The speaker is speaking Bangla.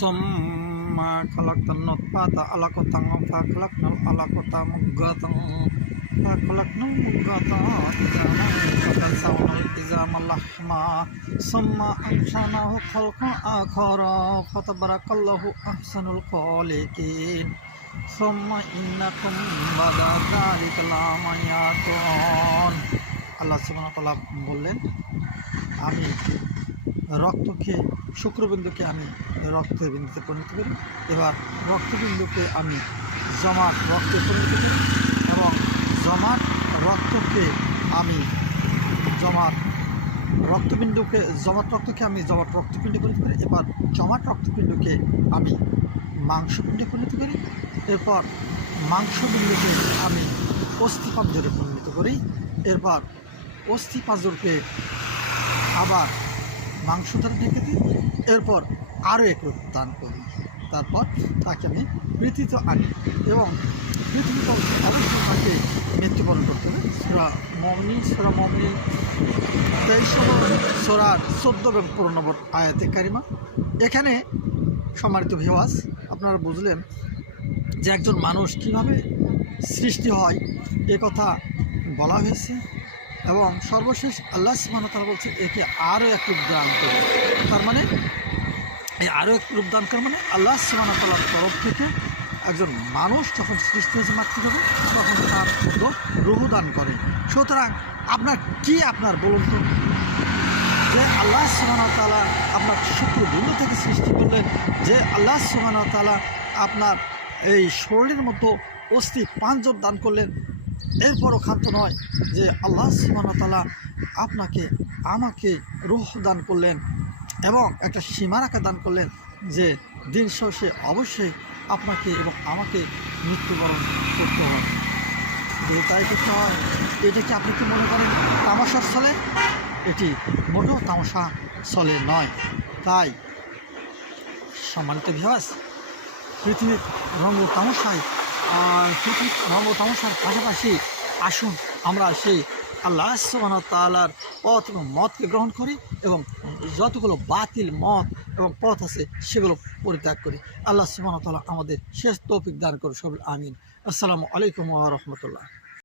ثم خلقنا النطفة علقة فخلقنا العلقة مضغة فخلقنا المضغة عظاما فكسونا العظام لحما ثم أنشأناه خلقا آخر فتبارك الله أحسن الخالقين ثم إنكم بعد ذلك لميتون তাআলা বললেন। আমি রক্তকে, শুক্রবিন্দুকে আমি রক্তের বিন্দুতে পরিণত করি। এবার রক্তবিন্দুকে আমি জমাট রক্তে পরিণত করি এবং জমাট রক্তকে আমি জমাট রক্তবিন্দুকে, জমাট রক্তকে আমি জমাট রক্তপিণ্ডে পরিণত করি। এবার জমাট রক্তপিণ্ডকে আমি মাংসপিণ্ডে পরিণত করি। এরপর মাংসবিন্দুকে আমি অস্থিপাঞ্জরে পরিণত করি। এরপর অস্থিপাঞ্জরকে আবার মাংস দ্বারা ঢেকে দিই এরপর আরও এক রূপ দান করি তারপর তাকে আমি পৃথিবীতে আনি এবং পৃথিবীতে অবশ্যই তাকে মৃত্যুবরণ করতে হবে। সোরা মমনি সোরা মমনি তেইশ সোরার চোদ্দ এবং পনেরো নম্বর আয়াতে কারিমা। এখানে সম্মানিত ভিওয়াস আপনারা বুঝলেন যে একজন মানুষ কীভাবে সৃষ্টি হয়, এ কথা বলা হয়েছে। এবং সর্বশেষ আল্লাহ ওয়া বলছে, একে আরও এক রূপ দান তার মানে এই আরও এক রূপ দান করে মানে আল্লাহ ওয়া তরফ থেকে একজন মানুষ যখন সৃষ্টি হয়েছে মাতৃভাবে তখন তার মধ্যে রুহু দান করে। সুতরাং আপনার কি আপনার বলুন তো? যে আল্লাহ তাআলা আপনার শুক্রবিন্দু থেকে সৃষ্টি করলেন, যে আল্লাহ ওয়া আপনার এই শরীরের মতো অস্থি পাঁচজন দান করলেন এরপরও খাদ্য নয় যে আল্লাহ ওয়া আপনাকে, আমাকে রুহ দান করলেন এবং একটা সীমারেখা দান করলেন যে দিন শেষে অবশ্যই আপনাকে এবং আমাকে মৃত্যুবরণ করতে হবে। যে তাই করতে হয়, এটা কি আপনি কি মনে করেন তামাশার ছলে? এটি মোটেও তামাশা ছলে নয়। তাই সম্মানিত ভিবাস পৃথিবীর রঙ্গ তামাশায় রঙ্গ তামাশার পাশাপাশি আসুন আমরা সেই আল্লাহ ওয়া পথ এবং মতকে গ্রহণ করি এবং যতগুলো বাতিল মত এবং পথ আছে সেগুলো পরিত্যাগ করি। আল্লাহ সুবাহতাল্লাহ আমাদের শেষ তৌফিক দান করুন সব আমিন। আসসালামু আলাইকুম রাহমাতুল্লাহ।